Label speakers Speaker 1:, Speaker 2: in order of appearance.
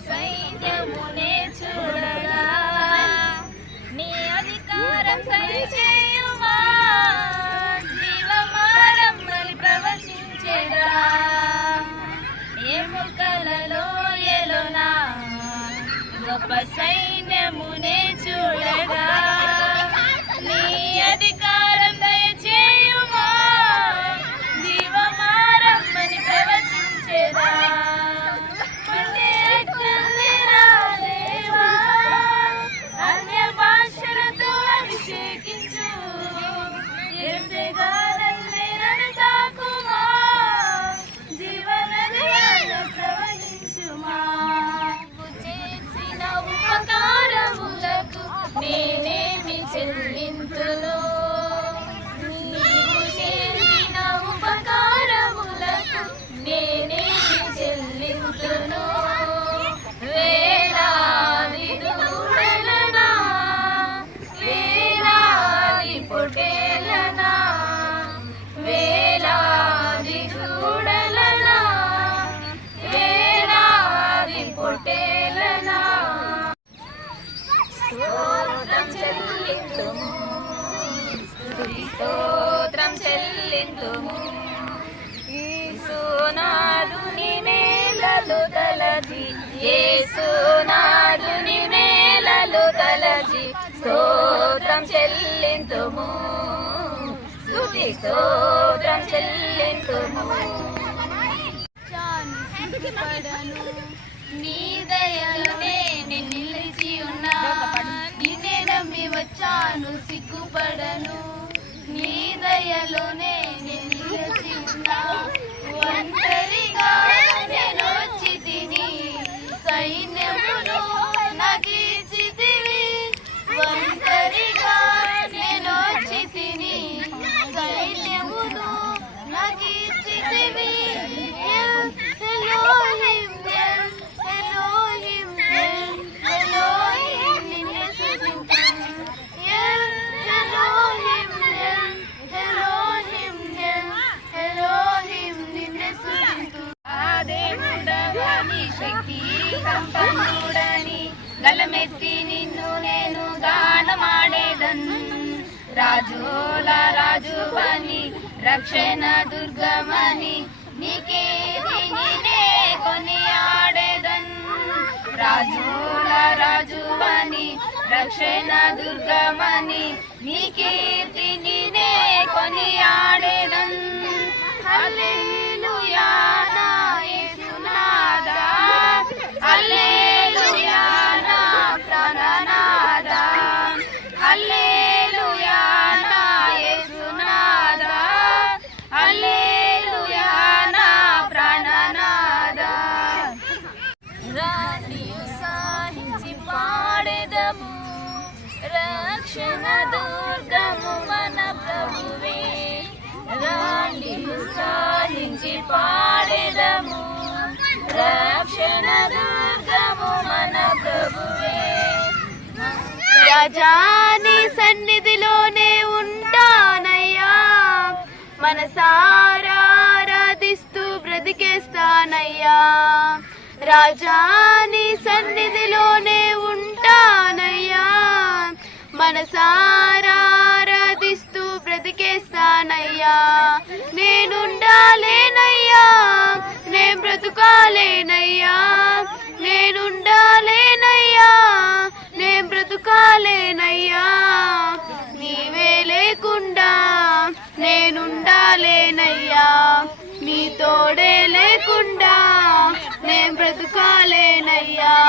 Speaker 1: 所以一点五。చెల్లింతుము యేసునాథుని మేలలు తలచి యేసునాథుని మేలలు తలచి స్తోత్రం చెల్లింతుము. స్తుతి స్తోత్రం చెల్లింతుము. సిగ్గుపడను నీ దయలోనే నేను నిలిచి ఉన్నా సంపన్నుడని గలమెత్తి నిన్ను నేను గానమాడేదను రాజుల రాజువని రక్షణ దుర్గమని నీకేది కొని ఆడేదన్ రాజుల రాజువని రక్షణ దుర్గమని నీకీర్తి పాడెదము రక్షణ దుర్గము మన ప్రభువే. రాణి సాధించి పాడెదము రక్షణ దుర్గము మన ప్రభువే. రాజాని సన్నిధిలోనే ఉంటానయ్యా. మనసారా ఆరాధిస్తూ బ్రతికేస్తానయ్యా. రాజాని సన్నిధిలోనే మనసారాధిస్తూ బ్రతికేస్తానయ్యా నేనుండాలేనయ్యా. నే బ్రతుకాలేనయ్యా. నేనుండాలేనయ్యా. నే బ్రతుకాలేనయ్యా. నీవే లేకుండా నేనుండాలేనయ్యా. నీ తోడే లేకుండా నేను బ్రతుకాలేనయ్యా.